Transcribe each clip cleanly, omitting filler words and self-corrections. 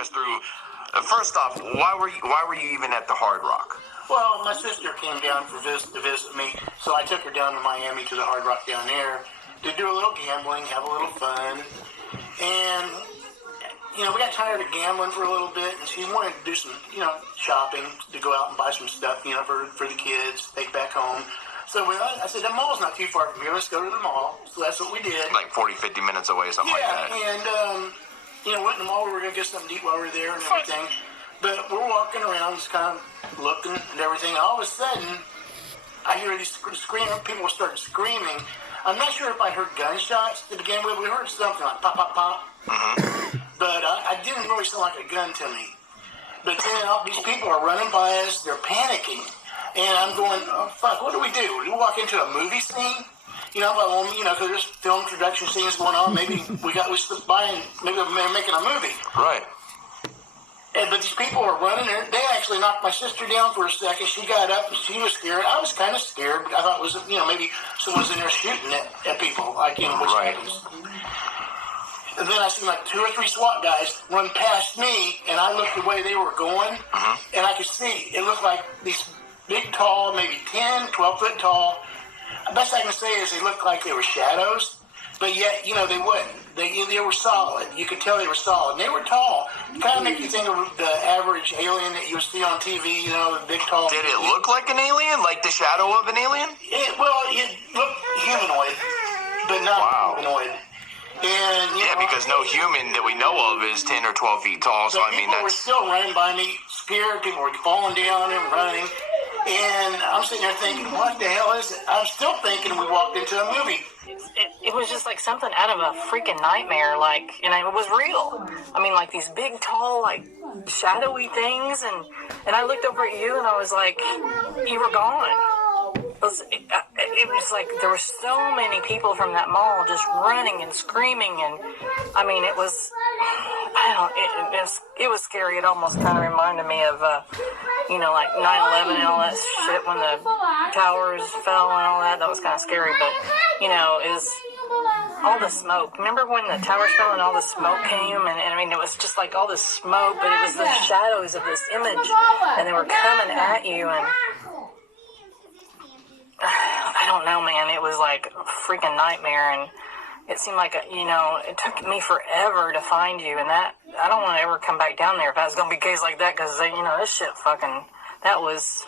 us through. First off, why were you even at the Hard Rock? Well, my sister came down to visit me, so I took her down to Miami to the Hard Rock down there to do a little gambling, have a little fun, and we got tired of gambling for a little bit, and she wanted to do some, shopping, to go out and buy some stuff, for the kids, take back home. So I said, the mall's not too far from here. Let's go to the mall. So that's what we did. Like 40, 50 minutes away, something like that. Yeah, and went in the mall. We were going to get something to eat while we were there and everything. But we're walking around, just kind of looking and everything. All of a sudden, I hear these screaming. People started screaming. I'm not sure if I heard gunshots to begin with. We heard something like pop, pop, pop. Mm-hmm. But I didn't really sound like a gun to me. But then these people are running by us. They're panicking. And I'm going, oh, fuck, what do? We walk into a movie scene? Because there's film production scenes going on. Maybe we slipped by and maybe they're making a movie. Right. But these people are running there. They actually knocked my sister down for a second. She got up and she was scared. I was kind of scared. I thought it was, maybe someone's in there shooting at people, which happens. And then I see like 2 or 3 SWAT guys run past me, and I looked the way they were going, and I could see it looked like these big, tall, maybe 10, 12-foot tall. The best I can say is they looked like they were shadows, but yet, they wouldn't. They were solid. You could tell they were solid. And they were tall. It kind of make you think of the average alien that you see on TV, the big, tall. Did it look like an alien? Like the shadow of an alien? It looked humanoid, but not humanoid. And, because no human that we know of is 10 or 12 feet tall, so I mean, people were still running by me, scared. People were falling down and running. And I'm sitting there thinking, what the hell is it? I'm still thinking we walked into a movie. It was just like something out of a freaking nightmare, and it was real. I mean, like these big, tall, like shadowy things, and I looked over at you and I was like, you were gone. It was like there were so many people from that mall just running and screaming, and I mean, it was scary. It almost kind of reminded me of like 9/11 and all that shit when the towers fell and all that. That was kind of scary, but is all the smoke. Remember when the towers fell and all the smoke came, and I mean, it was just like all this smoke, but it was the shadows of this image, and they were coming at you, and I don't know, man. It was like a freaking nightmare, and it seemed like it took me forever to find you, and that I don't want to ever come back down there if that's gonna be a case like that, because this shit fucking that was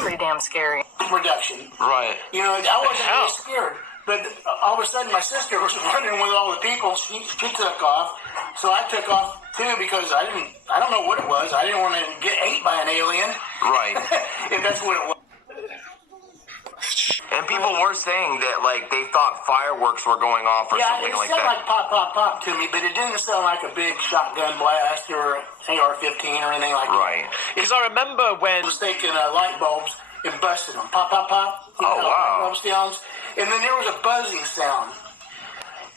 pretty damn scary. Production, right? I wasn't really scared, but all of a sudden my sister was running with all the people. She took off, so I took off too because I don't know what it was. I didn't want to get ate by an alien. Right. If that's what it was. And people were saying that, like, they thought fireworks were going off or something like that. Yeah, it sounded like pop, pop, pop to me, but it didn't sound like a big shotgun blast or AR-15 or anything like that. Right. Because I remember when... I was taking light bulbs and busting them. Pop, pop, pop. Wow. Light bulb sounds. And then there was a buzzing sound.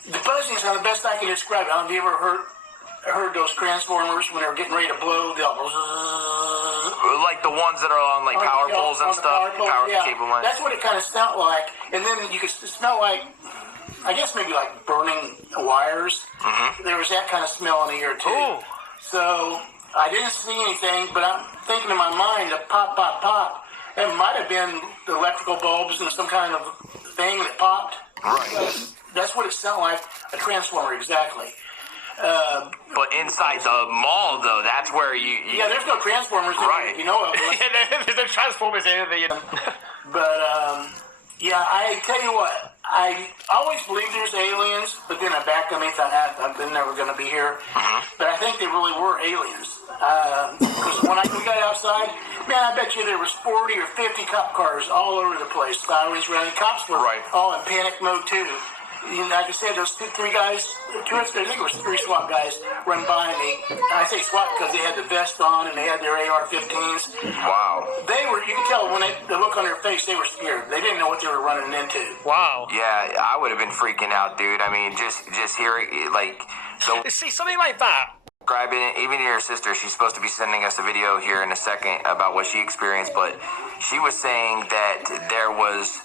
The buzzing sound, the best I can describe it. Have you ever heard those transformers when they were getting ready to blow? Like the ones that are on, like, power poles and stuff? Power cable lines. That's what it kind of smelled like. And then you could smell like, I guess maybe like burning wires. Mm-hmm. There was that kind of smell in the air, too. Ooh. So I didn't see anything, but I'm thinking in my mind, the pop, pop, pop. It might have been the electrical bulbs and some kind of thing that popped. Right. That's what it sounded like, a transformer, exactly. But inside the mall, though, that's where you... Yeah, there's no transformers right. you know of. There's no transformers in there. But, I tell you what, I always believed there's aliens, but then I backed them and thought, they're never going to be here. Mm-hmm. But I think they really were aliens. Because when we got outside, man, I bet you there was 40 or 50 cop cars all over the place. Sirens running. Cops were all in panic mode, too. Like I said, those 2, 3 guys, I think it was 3 SWAT guys run by me. I say SWAT because they had the vest on and they had their AR-15s. Wow. You could tell when the look on their face, they were scared. They didn't know what they were running into. Wow. Yeah, I would have been freaking out, dude. I mean, just hearing, like... See, something like that. Even your sister, she's supposed to be sending us a video here in a second about what she experienced, but she was saying that there was...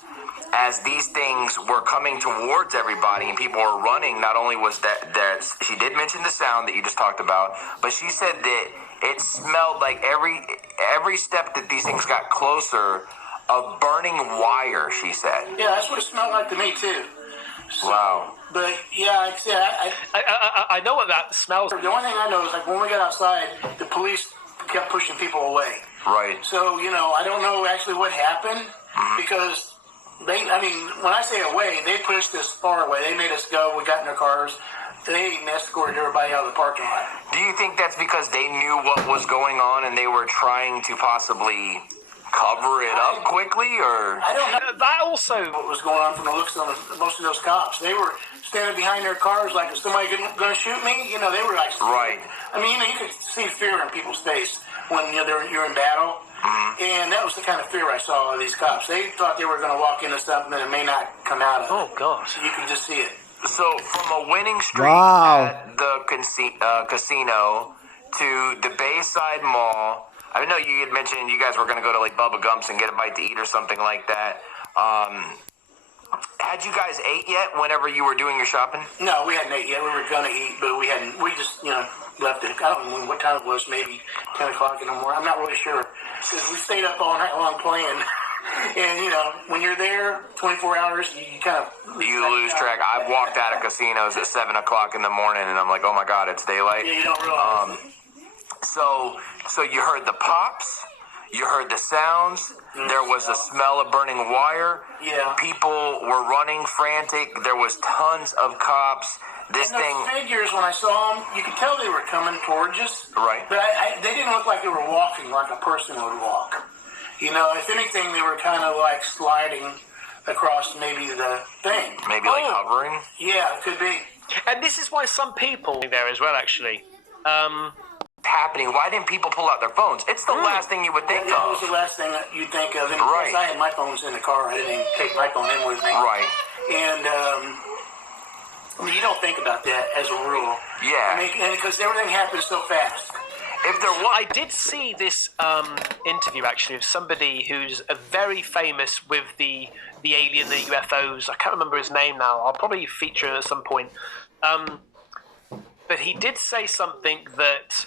As these things were coming towards everybody and people were running, not only was that she did did mention the sound that you just talked about, but she said that it smelled like every step that these things got closer of burning wire, she said. Yeah, that's what it smelled like to me too. So, Wow. But yeah, like I said, I know what that smells. the only thing I know is like when we got outside, the police kept pushing people away. Right. So, I don't know actually what happened because when I say away, they pushed us far away. They made us go. We got in their cars. They escorted everybody out of the parking lot. Do you think that's because they knew what was going on and they were trying to possibly cover it up quickly, or? I don't know That also. what was going on from the looks of most of those cops. They were standing behind their cars like, is somebody going to shoot me? They were like, Right. I mean, you could see fear in people's face when you're in battle. And that was the kind of fear I saw of these cops. They thought they were going to walk into something that it may not come out of. Oh God. You can just see it. So from a winning streak Wow. at the casino to the Bayside Mall, I know you had mentioned you guys were going to go to like Bubba Gump's and get a bite to eat or something like that. Had you guys ate yet whenever you were doing your shopping? No, we hadn't ate yet. We were going to eat, but we hadn't. We just, left it. I don't know what time it was, maybe 10 o'clock in the morning. I'm not really sure. Because we stayed up all night long playing. And, when you're there 24 hours, you kind of... You lose track. I've walked out of casinos at 7 o'clock in the morning, and I'm like, oh my God, it's daylight. Yeah, you don't realize. So you heard the pops, you heard the sounds, there was a smell of burning wire. Yeah. People were running frantic. There was tons of cops. This And thing, those figures, when I saw them, you could tell they were coming towards us. Right. But they didn't look like they were walking like a person would walk. If anything, they were kind of like sliding across maybe the thing. maybe like hovering. Yeah, it could be. And this is why some people there as well, actually. Happening. Why didn't people pull out their phones? It's the last thing you would think That was of. the last thing that you'd think of. And Right. of course, I had my phones in the car. I didn't even take my phone in with me. Right. And you don't think about that as a rule. Yeah. And because everything happens so fast. If there was, I did see this interview actually of somebody who's very famous with the alien, the UFOs. I can't remember his name now. I'll probably feature it at some point. But he did say something that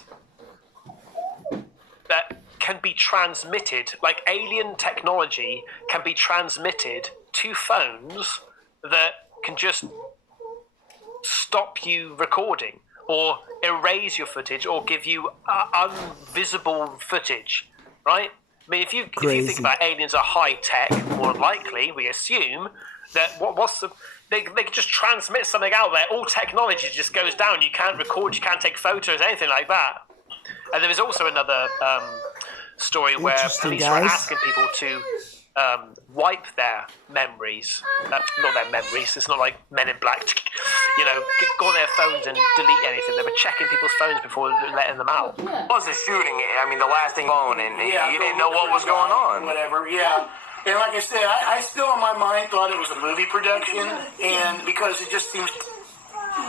can be transmitted, like alien technology can be transmitted to phones that can just stop you recording or erase your footage or give you unvisible footage, right? I mean, if you think about aliens are high tech, more likely we assume that they can just transmit something out there. All technology just goes down. You can't record, you can't take photos, anything like that. And there was also another story where Interesting, police were guys. asking people to wipe their memories. Not their memories. It's not like Men in Black. Go on their phones and delete anything. They were checking people's phones before letting them out. it was a shooting, I mean, the last thing phone, and Yeah, you didn't know what was going on. Whatever, yeah. And like I said, I still in my mind thought it was a movie production, and because it just seems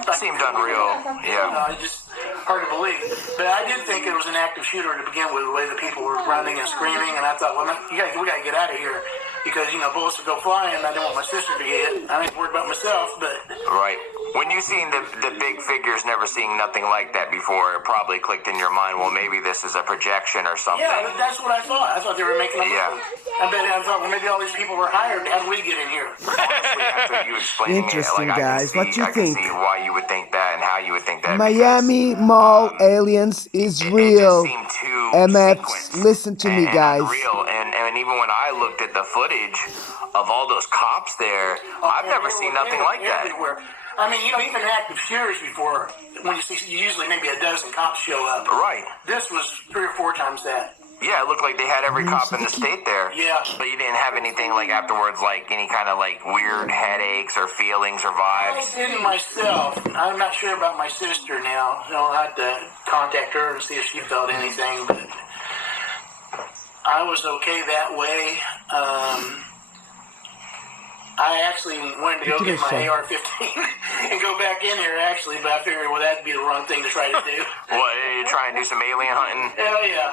It seemed unreal. Yeah. it's just hard to believe. But I did think it was an active shooter to begin with, the way the people were running and screaming, and I thought, well, we got to get out of here because bullets would go flying. I don't want my sister to get hit. I ain't worried about myself, but Right. When you seen the big figures, never seeing nothing like that before, it probably clicked in your mind, well, maybe this is a projection or something. yeah, that's what I thought. I thought they were making a movie. Yeah. I thought, well, maybe all these people were hired. How did we get in here? Honestly, after you explaining Interesting, it, like, guys. What you I can think? see why you would think that and how you would think that. Miami Mall Aliens is It real. just seemed too MFs, sequenced listen to me, and guys. Real, and even when I looked at the footage of all those cops there, I've never seen nothing like that. Everywhere. I mean, even active shooters before, when you see usually maybe a dozen cops show up. Right. This was 3 or 4 times that. Yeah, it looked like they had every cop in the state there. Yeah. But you didn't have anything like afterwards, like any kind of like weird headaches or feelings or I vibes. didn't myself. I'm not sure about my sister now. I'll have to contact her and see if she felt anything. But I was okay that way. I actually wanted to go get my AR-15 and go back in here, actually, but I figured, well, that'd be the wrong thing to try to do. What, you try and do some alien hunting? Hell yeah.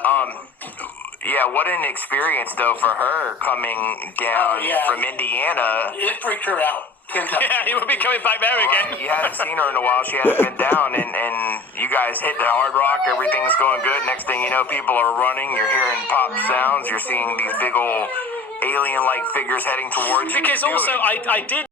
Yeah, what an experience though for her coming down Oh, yeah. from Indiana. It freaked her out 10 times. Yeah, he will be coming back there again. You hadn't seen her in a while. She hadn't been down, and guys hit the Hard Rock. Everything's going good. Next thing you know, people are running. You're hearing pop sounds. You're seeing these big old alien-like figures heading towards you. Because also, I did